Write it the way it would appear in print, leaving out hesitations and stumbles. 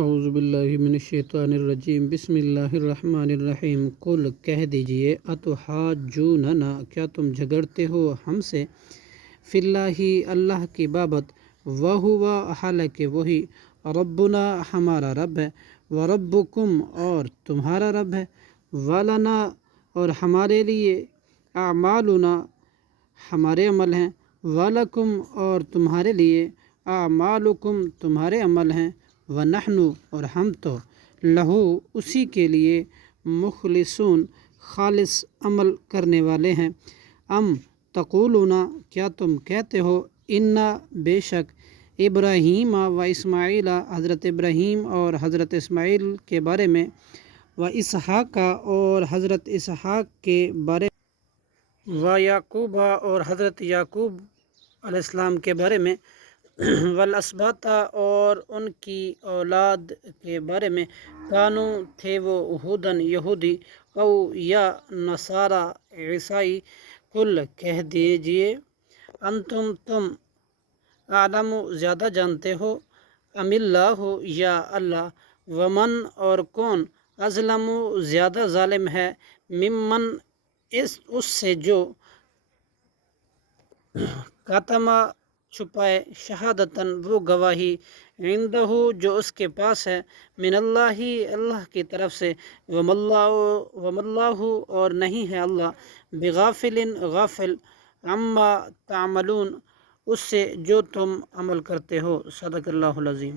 اعوذ باللہ من الشیطان الرجیم، بسم اللہ الرحمن الرحیم۔ قل کہہ دیجئے، اتحاجوننا کیا تم جھگڑتے ہو ہم سے، فی اللہ اللہ کی بابت، وہو حالانکہ وہی، ربنا ہمارا رب ہے، وربکم اور تمہارا رب ہے، ولنا اور ہمارے لیے، اعمالنا ہمارے عمل ہیں، ولکم اور تمہارے لیے، اعمالکم تمہارے عمل ہیں، ونحن اور ہم تو، لہو اسی کے لیے، مخلصون خالص عمل کرنے والے ہیں۔ ام تقولون کیا تم کہتے ہو، انا بے شک، ابراہیم و اسماعیل حضرت ابراہیم اور حضرت اسماعیل کے بارے میں، و اسحاق اور حضرت اسحاق کے بارے میں، و یعقوب اور حضرت یعقوب علیہ السلام کے بارے میں، والاسباط اور ان کی اولاد کے بارے میں، کانو تھے وہ، ہودن یہودی، او یا نصارا عیسائی، قل کہہ دیجئے، انتم تم، اعلم زیادہ جانتے ہو، ام اللہ یا اللہ، ومن اور کون، اظلم زیادہ ظالم ہے، ممن اس سے جو، کتم چھپائے، شہادتاً وہ گواہی، عندہ جو اس کے پاس ہے، من اللہ اللہ کی طرف سے، وما اللہ اور نہیں ہے اللہ، بغافل غافل، عما تعملون اس سے جو تم عمل کرتے ہو۔ صدق اللہ العظیم۔